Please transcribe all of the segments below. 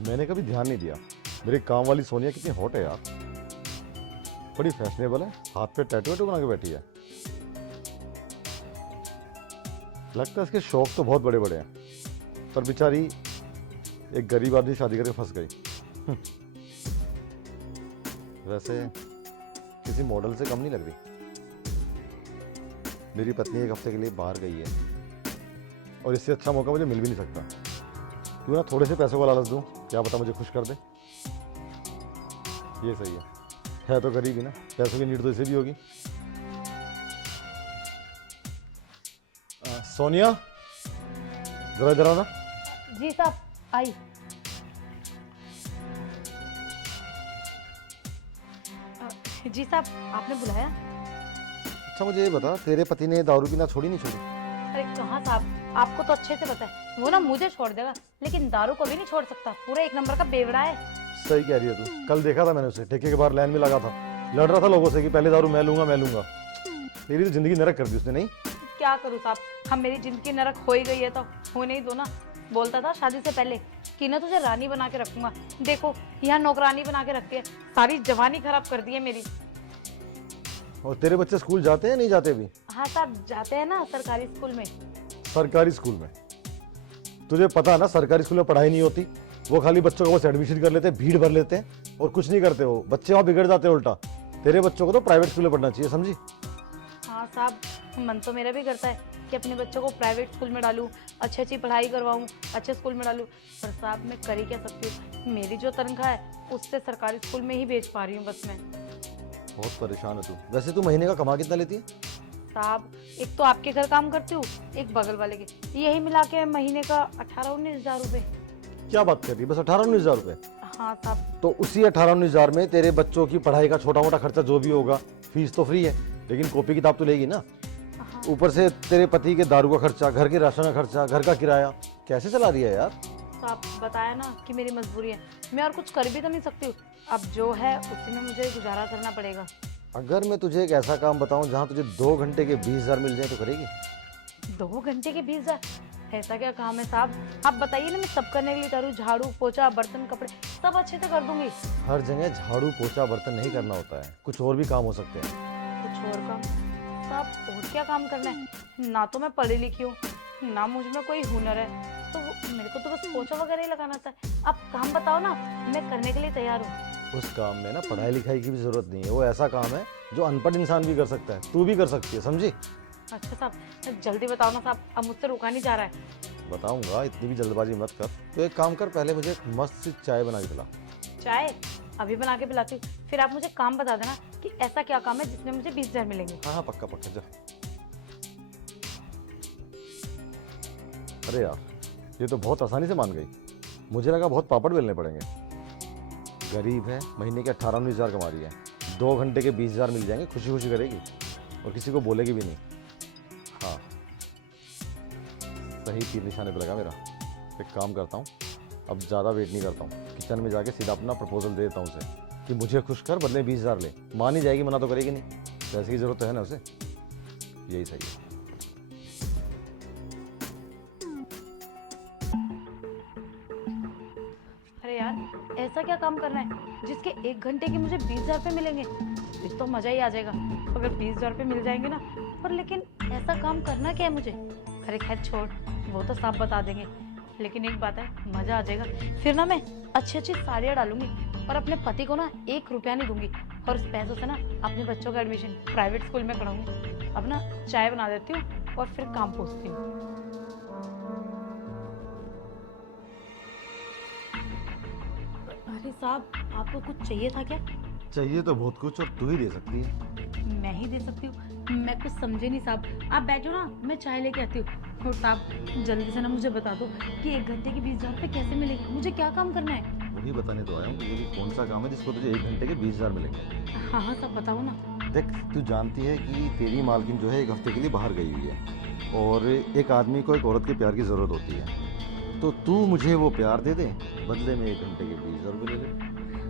मैंने कभी ध्यान नहीं दिया। मेरे काम वाली सोनिया कितनी हॉट है यार, बड़ी फैशनेबल है, हाथ पे टैटू वैटू बना के बैठी है। लगता है इसके शौक तो बहुत बड़े बड़े हैं, पर बेचारी एक गरीब आदमी शादी करके फंस गई। वैसे किसी मॉडल से कम नहीं लग रही। मेरी पत्नी एक हफ्ते के लिए बाहर गई है और इससे अच्छा मौका मुझे मिल भी नहीं सकता। क्यों ना थोड़े से पैसों का लालच दूं, क्या पता मुझे खुश कर दे। ये सही है तो गरीब ही ना, पैसों की नीड तो इसे भी होगी। सोनिया जरा जरा ना। जी साहब आई। जी साहब आपने बुलाया? अच्छा मुझे ये बता, तेरे पति ने दारू पीना छोड़ी नहीं छोड़ी? अरे कहाँ साहब, आपको तो अच्छे से पता है वो ना मुझे छोड़ देगा, लेकिन दारू को भी नहीं छोड़ सकता। पूरा एक नंबर का बेवड़ा है। सही कह रही है तू। कल देखा था मैंने उसे, ठेके के बाहर लाइन में लगा था, लड़ रहा था लोगों से कि पहले दारू मैं लूंगा मैं लूंगा। तेरी तो जिंदगी नरक कर दी उसने। नहीं क्या करूँ साहब, हम मेरी जिंदगी नरक हो ही गई है तो होने ही दो ना। बोलता था शादी से पहले कि ना तुझे रानी बना के रखूंगा, देखो यहाँ नौकरानी बना के रखती है, सारी जवानी खराब कर दी है मेरी। और तेरे बच्चे स्कूल जाते हैं नहीं जाते भी? हाँ साहब जाते हैं ना सरकारी स्कूल में। सरकारी स्कूल में? तुझे पता है ना सरकारी स्कूल में पढ़ाई नहीं होती, वो खाली बच्चों को बस एडमिशन कर लेते हैं, भीड़ भर लेते हैं और कुछ नहीं करते। वो बच्चे वहाँ बिगड़ जाते हैं उल्टा। तेरे बच्चों को तो प्राइवेट स्कूल में पढ़ना चाहिए, समझी? हाँ साहब मन तो मेरा भी करता है कि अपने बच्चों को प्राइवेट स्कूल में डालूं, अच्छी अच्छी पढ़ाई करवाऊं, अच्छे स्कूल में डालूं, पर साहब मैं कर ही क्या सकती हूँ। मेरी जो तनख्वाह है उससे सरकारी स्कूल में ही भेज पा रही हूँ बस मैं। बहुत परेशान है तू। वैसे तू महीने का कमा कितना लेती है? साहब एक तो आपके घर काम करती हूँ, एक बगल वाले के, यही मिला के महीने का 18-19 हजार रुपए। क्या बात कर रही है? बस 18-19 हजार रुपए? हाँ साहब। तो उसी 18-19 हजार में तेरे बच्चों की पढ़ाई का छोटा मोटा खर्चा जो भी होगा, फीस तो फ्री है, लेकिन कॉपी किताब तो लेगी ना। हाँ। ऊपर से तेरे पति के दारू का खर्चा, घर के राशन का खर्चा, घर का किराया, कैसे चला रही है यार? साहब बताया ना कि मेरी मजबूरी है, मैं और कुछ कर भी तो नहीं सकती हूँ। अब जो है उसी में मुझे गुजारा करना पड़ेगा। अगर मैं तुझे एक ऐसा काम बताऊं जहां तुझे 2 घंटे के 20 हजार मिल जाए तो करेगी? 2 घंटे के 20 हजार? ऐसा क्या काम है साहब, आप बताइए ना, मैं सब करने के लिए तैयार हूँ। झाड़ू पोछा बर्तन कपड़े सब अच्छे से कर दूंगी। हर जगह झाड़ू पोछा बर्तन नहीं करना होता है, कुछ और भी काम हो सकते हैं। कुछ और काम? साहब और क्या काम करना है? ना तो मैं पढ़ी लिखी हूँ, ना मुझ में कोई हुनर है, तो मेरे को तो बस पोछा वगैरह ही लगाना था। आप काम बताओ ना, मैं करने के लिए तैयार हूँ। उस काम में ना पढ़ाई लिखाई की भी जरूरत नहीं है, वो ऐसा काम है जो अनपढ़ इंसान भी कर सकता है, तू भी कर सकती है, समझी? अच्छा साहब जल्दी बताओ ना साहब, अब मुझसे रुका नहीं जा रहा है। बताऊंगा, इतनी भी जल्दबाजी मत कर। तो एक काम कर, पहले मुझे एक मस्त सी चाय बना के पिला। चाय अभी बना के पिलाती हूँ, फिर आप मुझे काम बता देना कि ऐसा क्या काम है जिसमें मुझे 20 हजार मिलेंगे। हाँ हाँ पक्का पक्का, जा। अरे यार ये तो बहुत आसानी से मान गई, मुझे लगा बहुत पापड़ बेलने पड़ेंगे। गरीब है, महीने के 18-19 हजार कमा रही है, 2 घंटे के 20 हजार मिल जाएंगे, खुशी खुशी करेगी और किसी को बोलेगी भी नहीं। हाँ सही तीर निशाने पे लगा मेरा। एक काम करता हूँ, अब ज़्यादा वेट नहीं करता हूँ, किचन में जाके सीधा अपना प्रपोजल दे देता हूँ उसे कि मुझे खुश कर, बदले 20 हजार ले। मान ही जाएगी, मना तो करेगी नहीं, पैसे की जरूरत तो है ना उसे। यही सही है। अरे यार ऐसा क्या काम करना है जिसके 1 घंटे के मुझे 20 हजार रुपये मिलेंगे? फिर तो मजा ही आ जाएगा अगर 20 हजार रुपये मिल जाएंगे ना। पर लेकिन ऐसा काम करना क्या है मुझे? अरे खैर छोड़, वो तो साफ बता देंगे, लेकिन एक बात है, मजा आ जाएगा। फिर ना मैं अच्छी अच्छी साड़ियाँ डालूंगी और अपने पति को ना 1 रुपया नहीं दूंगी, और उस पैसों से ना अपने बच्चों का एडमिशन प्राइवेट स्कूल में कराऊंगी। अब ना चाय बना देती हूँ और फिर काम पूछती हूँ। अरे साहब आपको कुछ चाहिए था क्या? चाहिए तो बहुत कुछ, और तू ही दे सकती है। मैं ही दे सकती हूँ? मैं कुछ समझे नहीं साहब, आप बैठो ना, मैं चाय लेके आती हूँ। और साहब जल्दी से ना मुझे बता दो कि 1 घंटे के 20 हजार रुपये कैसे मिलेंगे, मुझे क्या काम करना है? वही बताने तो आया हूँ कि ये भी कौन सा काम है जिसको तुझे 1 घंटे के 20 हजार मिलेंगे। हाँ हाँ सब बताओ ना। देख तू जानती है कि तेरी मालकिन जो है 1 हफ्ते के लिए बाहर गई हुई है, और एक आदमी को एक औरत के प्यार की ज़रूरत होती है, तो तू मुझे वो प्यार दे दे, बदले में 1 घंटे के 20 हजार रुपये ले ले।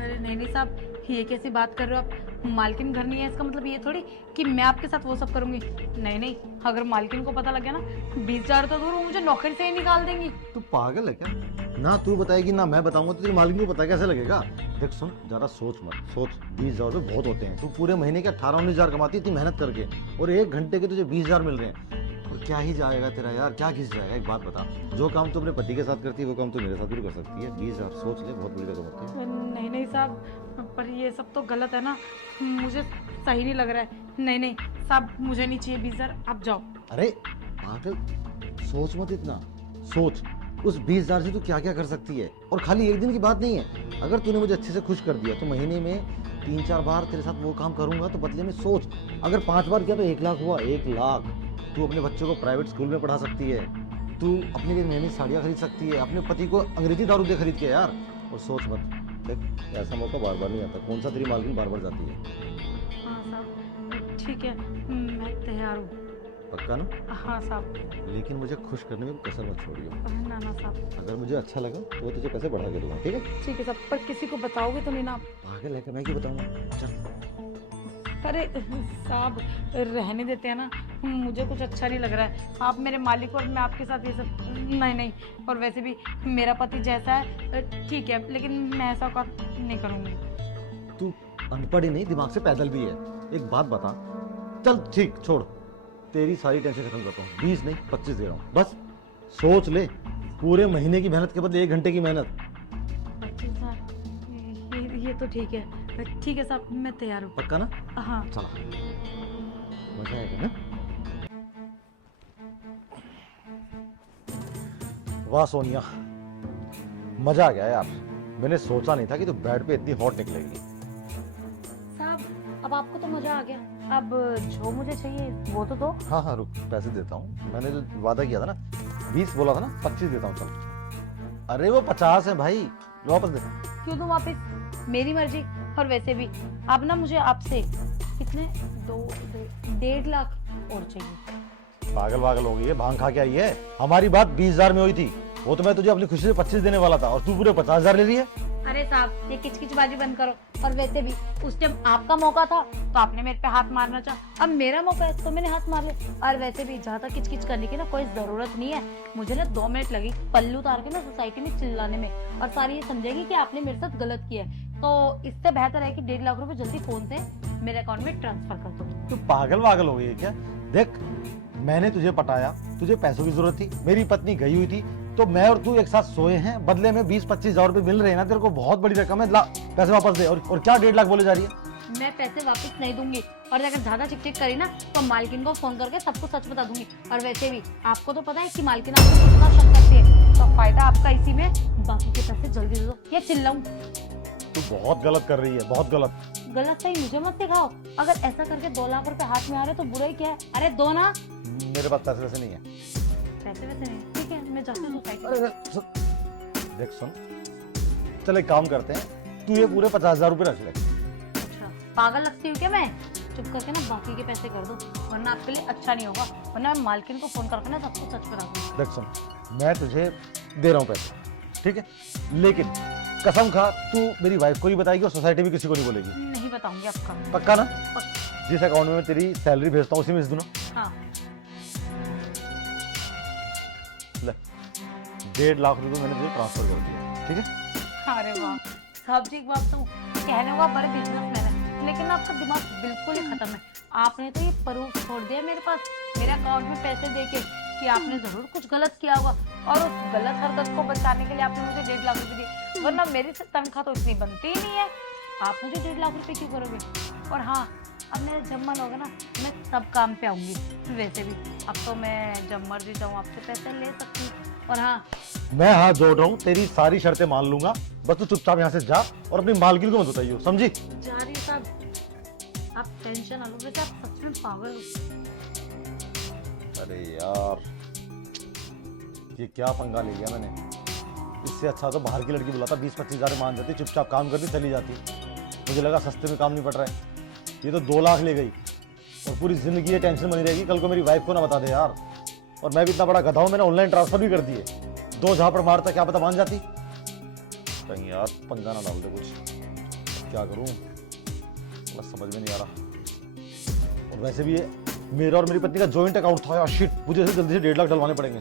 अरे नहीं नहीं साहब, ये कैसी बात कर रहे हो आप? मालकिन घर नहीं है इसका मतलब ये थोड़ी कि मैं आपके साथ वो सब करूंगी। नहीं नहीं, अगर मालकिन को पता लग गया ना 20,000 तो दूर, वो मुझे नौकरी से ही निकाल देंगी। तू पागल है क्या? ना तू बताएगी ना मैं बताऊंगा तो तेरी मालिक को पता कैसे लगेगा? देख सुन, ज्यादा सोच मत सोच, 20,000 रुपये बहुत होते हैं। तू पूरे महीने के 18-19,000 कमाती है इतनी मेहनत करके, और 1 घंटे के तुझे 20,000 मिल रहे हैं। और क्या ही जाएगा तेरा यार, क्या घिस जाएगा? एक बात बता, जो काम तू अपने पति के साथ करती है वो काम तू मेरे साथ भी कर सकती है। 20,000 सोच ले, बहुत बड़ी रकम होती है। नहीं नहीं साहब, पर ये सब तो गलत है ना, मुझे सही नहीं लग रहा है। नहीं नहीं साहब, मुझे नहीं चाहिए 20,000, आप जाओ। अरे पागल, सोच मत इतना, सोच उस 20,000 से तू क्या क्या कर सकती है। और खाली एक दिन की बात नहीं है, अगर तूने मुझे अच्छे से खुश कर दिया तो महीने में 3-4 बार तेरे साथ वो काम करूंगा। तो बदले में सोच, अगर 5 बार किया तो 1 लाख हुआ। 1 लाख तू अपने बच्चों को प्राइवेट स्कूल में पढ़ा सकती है, तू अपने लिए नई नई साड़ियाँ खरीद सकती है, अपने पति को अंग्रेजी दारू दे खरीद के यार। और सोच मत, देख ऐसा मौका बार बार नहीं आता। कौन सा तेरी मालकिन बार बार जाती है? हाँ साहब ठीक है, मैं तैयार हूँ। पक्का ना? हाँ साहब। लेकिन मुझे खुश करने में कसर मत छोड़ियो। ना ना साहब। अगर मुझे अच्छा लगा तो वो तुझे पैसे बढ़ा के दूंगा, ठीक है? ठीक है साहब, पर किसी को बताओगे तो नहीं ना आप? पागल है क्या, मैं क्यों बताऊंगा? चल। अरे साहब रहने देते हैं ना, मुझे कुछ अच्छा नहीं लग रहा है। आप मेरे मालिक और मैं आपके साथ ये सब नहीं नहीं। और वैसे भी मेरा पति जैसा है ठीक है, लेकिन मैं ऐसा काम नहीं करूँगी। तू अनपढ़ ही नहीं, दिमाग से पैदल भी है। एक बात बता, चल ठीक छोड़, तेरी सारी टेंशन खत्म करता हूँ। 20 नहीं 25 दे रहा हूँ, बस सोच ले। पूरे महीने की मेहनत के बदले 1 घंटे की मेहनत। 25,000 ये तो ठीक है। ठीक है साहब, मैं तैयार हूँ। पक्का ना? हाँ। चला, मजा आएगा ना? वाह सोनिया, मजा आ गया यार। मैंने सोचा नहीं था कि तू बेड पे इतनी हॉट निकलेगी। साहब अब आपको तो मजा आ गया, अब जो मुझे चाहिए वो तो दो। हाँ हाँ रुक, पैसे देता हूँ। मैंने जो वादा किया था ना, 20 बोला था ना, 25 देता हूँ। चल। अरे वो 50 है भाई, लो वापस दे। क्यों दूं वापस? मेरी मर्जी। और वैसे भी अब ना मुझे आपसे कितने 1.5 लाख और चाहिए। पागल वागल हो गई है, भांग खा के आई है। हमारी बात 20,000 में हुई थी, वो तो मैं तुझे अपनी खुशी से 25 देने वाला था, और तू पूरे 50,000 ले रही है। अरे साहब ये किचकिचबाजी बंद करो। और वैसे भी उस टाइम आपका मौका था तो आपने मेरे पे हाथ मारना चाहा, अब मेरा मौका है तो मैंने हाथ मार लिया। और वैसे भी ज्यादा किचकिच करने की ना कोई जरूरत नहीं है। मुझे ना 2 मिनट लगी पल्लू उतार के ना सोसाइटी में चिल्लाने में, और सारी ये समझेगी कि आपने मेरे साथ गलत किया है। तो इससे बेहतर है कि 1.5 लाख रुपए जल्दी फोन से मेरे अकाउंट में ट्रांसफर कर दो। तू पागल वागल हो गई है क्या? देख मैंने तुझे पटाया, तुझे पैसों की जरूरत थी, मेरी पत्नी गई हुई थी, तो मैं और तू एक साथ सोए हैं, बदले में 20-25 हजार रुपए मिल रहे हैं ना तेरे को, बहुत बड़ी रकम है। ला पैसे वापस दे। और क्या 1.5 लाख बोले जा रही है? मैं पैसे वापस नहीं दूंगी, और अगर ज्यादा चिक करी ना तो मालकिन को फोन करके सबको सच बता दूंगी। और वैसे भी आपको तो पता है कि मालकिन आपको कितना शक करती है, तो फायदा आपका इसी में। बाकी के पैसे जल्दी दे दो या चिल्लाऊं। तू बहुत गलत कर रही है, बहुत गलत। गलत सही मुझे मत सिखाओ। अगर ऐसा करके 2 लाख रुपए हाथ में आ रहे तो बुरा ही क्या है? अरे दो ना। मेरे पास पैसे वैसे नहीं है। पैसे वैसे नहीं, ठीक है मैं जाती हूँ सोसाइटी। अरे देख सुन, चल एक काम करते हैं, तू ये पूरे 50,000 रुपए रख ले। अच्छा पागल लगती हूँ क्या मैं? चुप करके ना बाकी के पैसे कर दो, वरना आपके लिए अच्छा नहीं होगा। वरना मैं मालकिन को फोन करके ना सबको सच बता दूंगी। देख सुन, मैं तुझे दे रहा हूँ पैसे, ठीक है, लेकिन कसम खा तू मेरी वाइफ को नहीं बताएगी और सोसाइटी में किसी को नहीं बोलेगी। नहीं बताऊंगी आपका। पक्का ना? पक्का। जिस अकाउंट में मैं तेरी सैलरी भेजता हूँ उसी में भेज दूँ ना? हाँ। ले 1.5 लाख रुपए मैंने तुझे ट्रांसफर कर दिया, ठीक है? अरे वाह साहब जी, एक बात तो कहने को आप बड़े बिजनेसमैन है, लेकिन ना आपका दिमाग बिल्कुल ही खत्म है। आपने तो ये प्रूफ छोड़ दिया मेरे पास, मेरे अकाउंट में पैसे देके, कि आपने जरूर कुछ गलत किया होगा, और उस गलत हरकत को बचाने के लिए आपने मुझे 1.5 लाख रुपए दिए। वरना मेरी से तनख्वाह तो इतनी बनती ही नहीं है, आप मुझे 1.5 लाख रुपए क्यों करोगे? और हाँ, अब मेरा जब मन होगा ना मैं सब काम पे आऊंगी। वैसे भी अब तो मैं जब मर्जी जाऊँ आपसे पैसे ले सकती हूँ। और हाँ, मैं हाथ जोड़ रहा हूँ, तेरी सारी शर्तें मान लूंगा, बस तू चुपचाप यहाँ से जा और अपनी मालकिन को मत बताइयो, समझी? जा रही है साहब, आप टेंशन ना लो। वैसे आप सच में पागल हो। अरे यार ये क्या पंगा ले लिया मैंने। इससे अच्छा तो बाहर की लड़की बुलाता, 20-25 हजार मान जाती, चुपचाप काम करती चली जाती। मुझे लगा सस्ते में काम नहीं पड़ रहा है, ये तो 2 लाख ले गई और पूरी जिंदगी ये टेंशन बनी रहेगी, कल को मेरी वाइफ को ना बता दे यार। और मैं भी इतना बड़ा गधा हूँ, मैंने ऑनलाइन ट्रांसफर भी कर दिए। 2 झापड़ मारता क्या पता मान जाती। कहीं यार पंगा ना डाल दे कुछ। क्या करूं, बस समझ में नहीं आ रहा। और वैसे भी ये मेरा और मेरी पत्नी का जॉइंट अकाउंट था यार, शिट, मुझे इसे जल्दी से 1.5 लाख डलवाने पड़ेंगे।